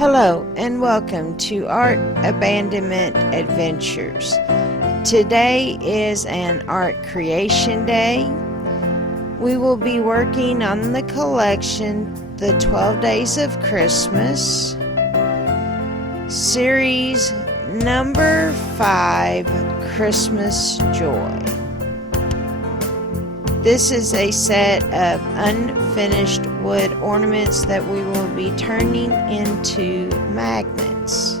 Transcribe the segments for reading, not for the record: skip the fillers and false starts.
Hello and welcome to Art Abandonment Adventures. Today is an art creation day. We will be working on the collection, The 12 Days of Christmas, Series number 5, Christmas Joy. This is a set of unfinished wood ornaments that we will be turning into magnets.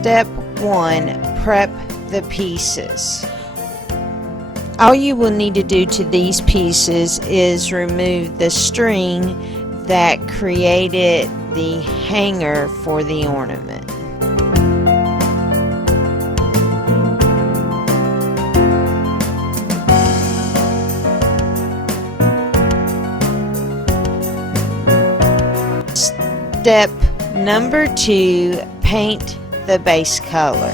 Step 1. Prep the pieces. All you will need to do to these pieces is remove the string that created the hanger for the ornament. Step number 2. Paint the base color.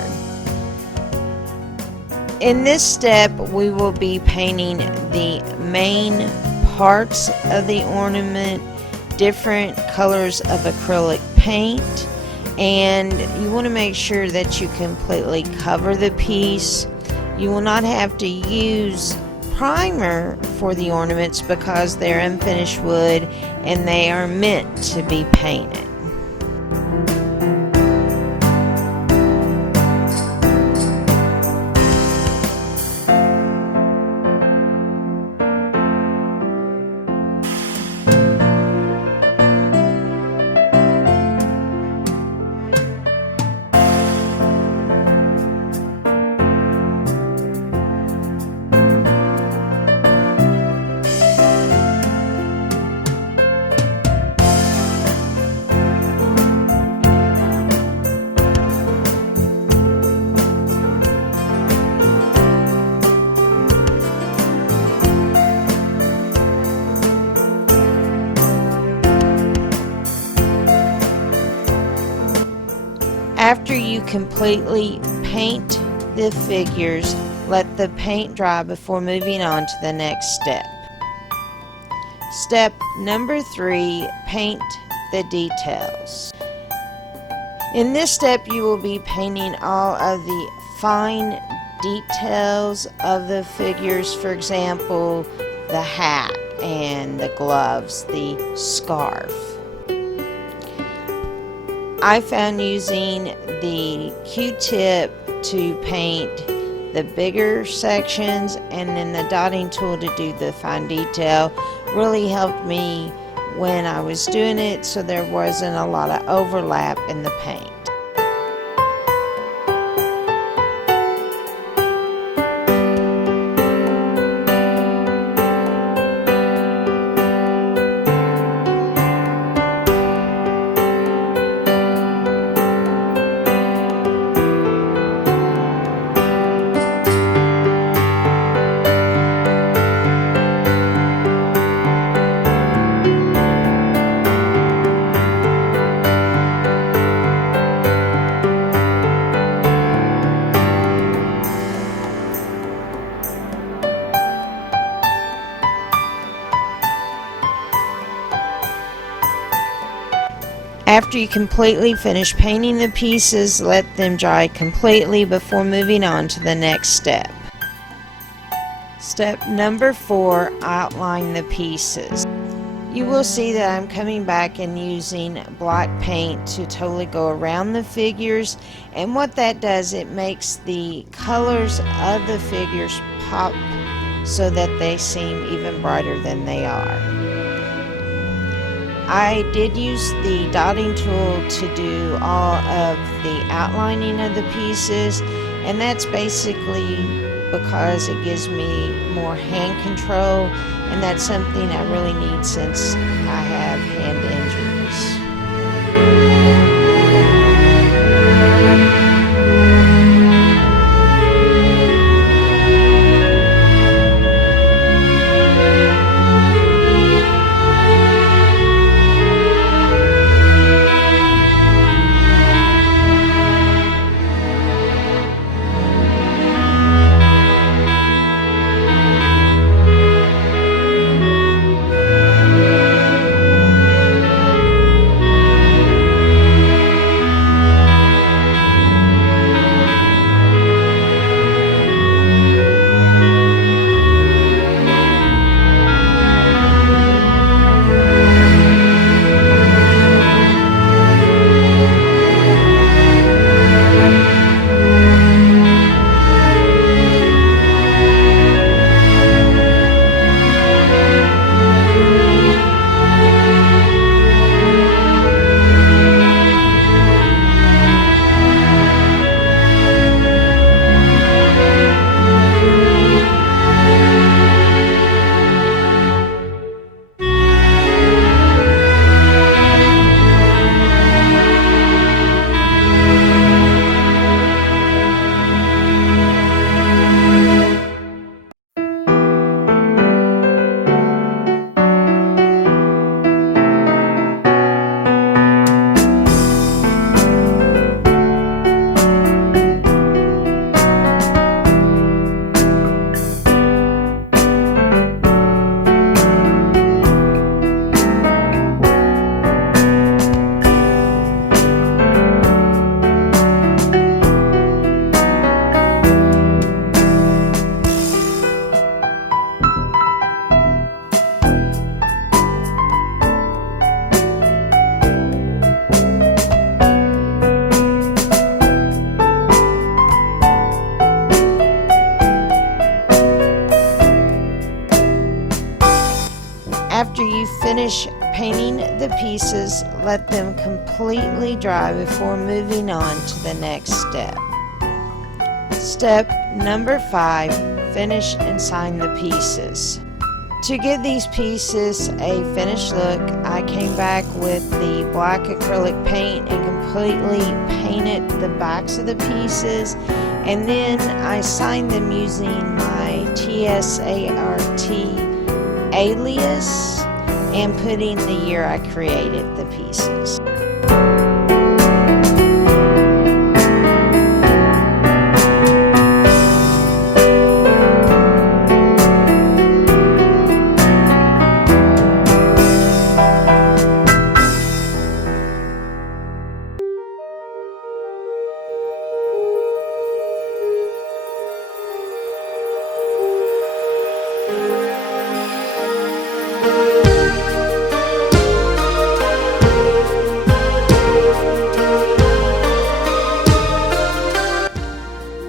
In this step, we will be painting the main parts of the ornament, different colors of acrylic paint, and you want to make sure that you completely cover the piece. You will not have to use primer for the ornaments because they're unfinished wood and they are meant to be painted. After you completely paint the figures, let the paint dry before moving on to the next step. Step number 3, paint the details. In this step, you will be painting all of the fine details of the figures, for example, the hat and the gloves, the scarf. I found using the Q-tip to paint the bigger sections and then the dotting tool to do the fine detail really helped me when I was doing it, so there wasn't a lot of overlap in the paint. After you completely finish painting the pieces, let them dry completely before moving on to the next step. Step number 4, outline the pieces. You will see that I'm coming back and using black paint to totally go around the figures, and what that does, it makes the colors of the figures pop so that they seem even brighter than they are. I did use the dotting tool to do all of the outlining of the pieces, and that's basically because it gives me more hand control, and that's something I really need since I have hand injuries. After you finish painting the pieces, let them completely dry before moving on to the next step. Step number 5, finish and sign the pieces. To give these pieces a finished look, I came back with the black acrylic paint and completely painted the backs of the pieces, and then I signed them using my TSart alias and putting the year I created the pieces.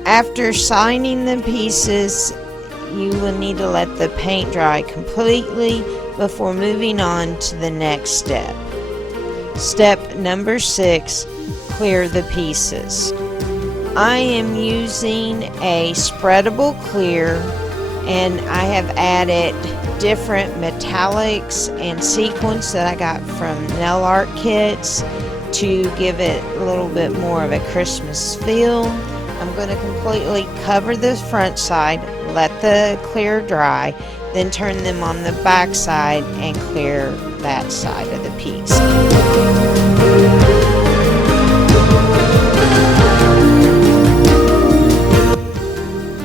After signing the pieces, you will need to let the paint dry completely before moving on to the next step. Step number 6, clear the pieces. I am using a spreadable clear, and I have added different metallics and sequins that I got from nail art kits to give it a little bit more of a Christmas feel. I'm going to completely cover the front side, let the clear dry, then turn them on the back side and clear that side of the piece.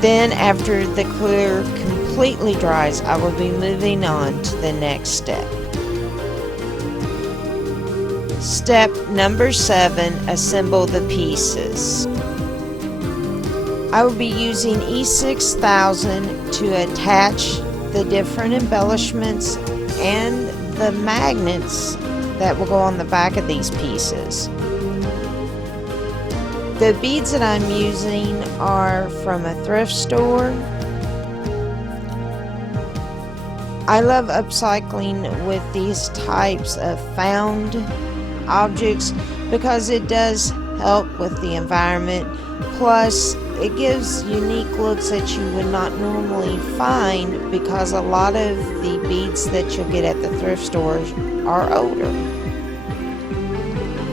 Then after the clear completely dries, I will be moving on to the next step. Step number 7, assemble the pieces. I will be using E6000 to attach the different embellishments and the magnets that will go on the back of these pieces. The beads that I'm using are from a thrift store. I love upcycling with these types of found objects because it does help with the environment. Plus, it gives unique looks that you would not normally find because a lot of the beads that you'll get at the thrift stores are older.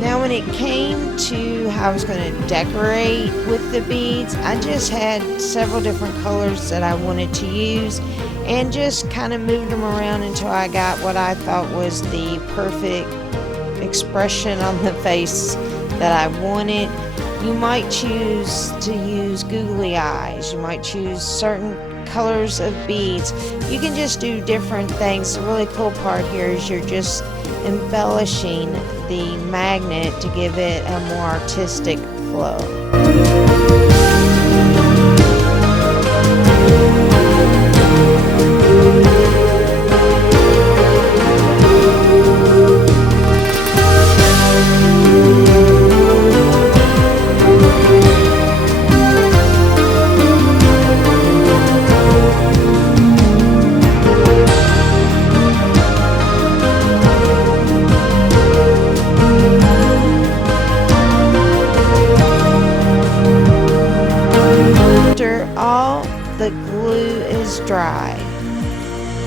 Now, when it came to how I was going to decorate with the beads, I just had several different colors that I wanted to use and just kind of moved them around until I got what I thought was the perfect expression on the face that I wanted. You might choose to use googly eyes. You might choose certain colors of beads. You can just do different things. The really cool part here is you're just embellishing the magnet to give it a more artistic flow. After all the glue is dry,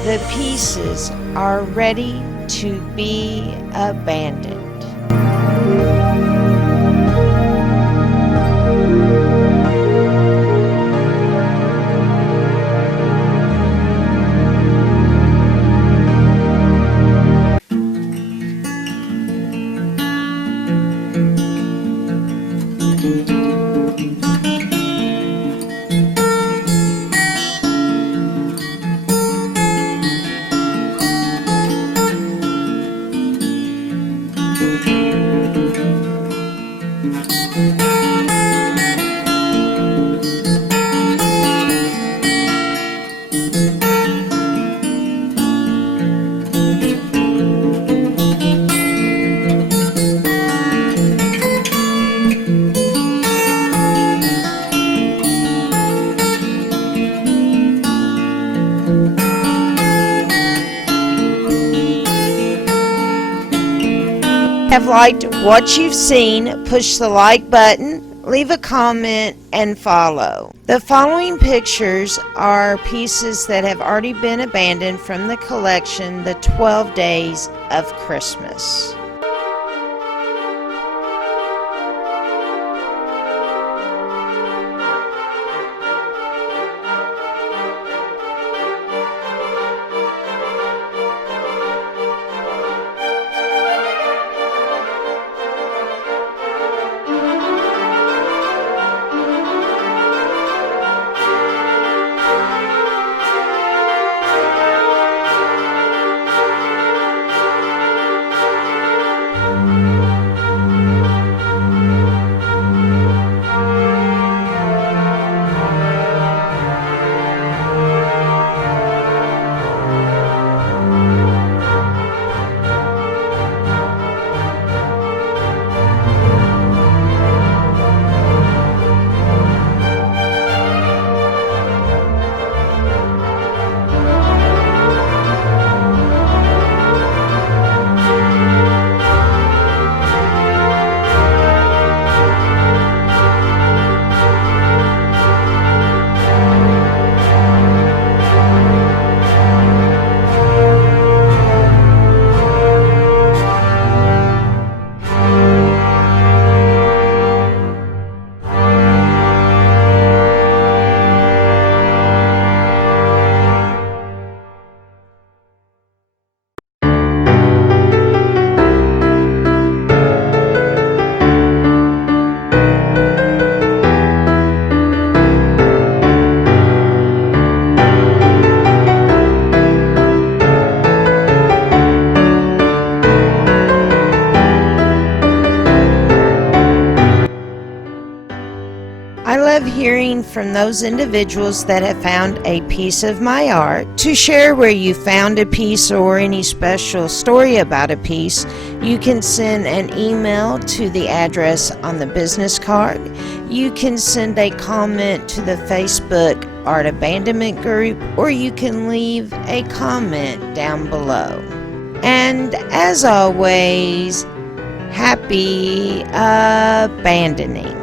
the pieces are ready to be abandoned. Have liked what you've seen, push the like button, leave a comment, and follow. The following pictures are pieces that have already been abandoned from the collection, The 12 Days of Christmas. I love hearing from those individuals that have found a piece of my art. To share where you found a piece or any special story about a piece, you can send an email to the address on the business card. You can send a comment to the Facebook Art Abandonment group, or you can leave a comment down below. And as always, happy abandoning.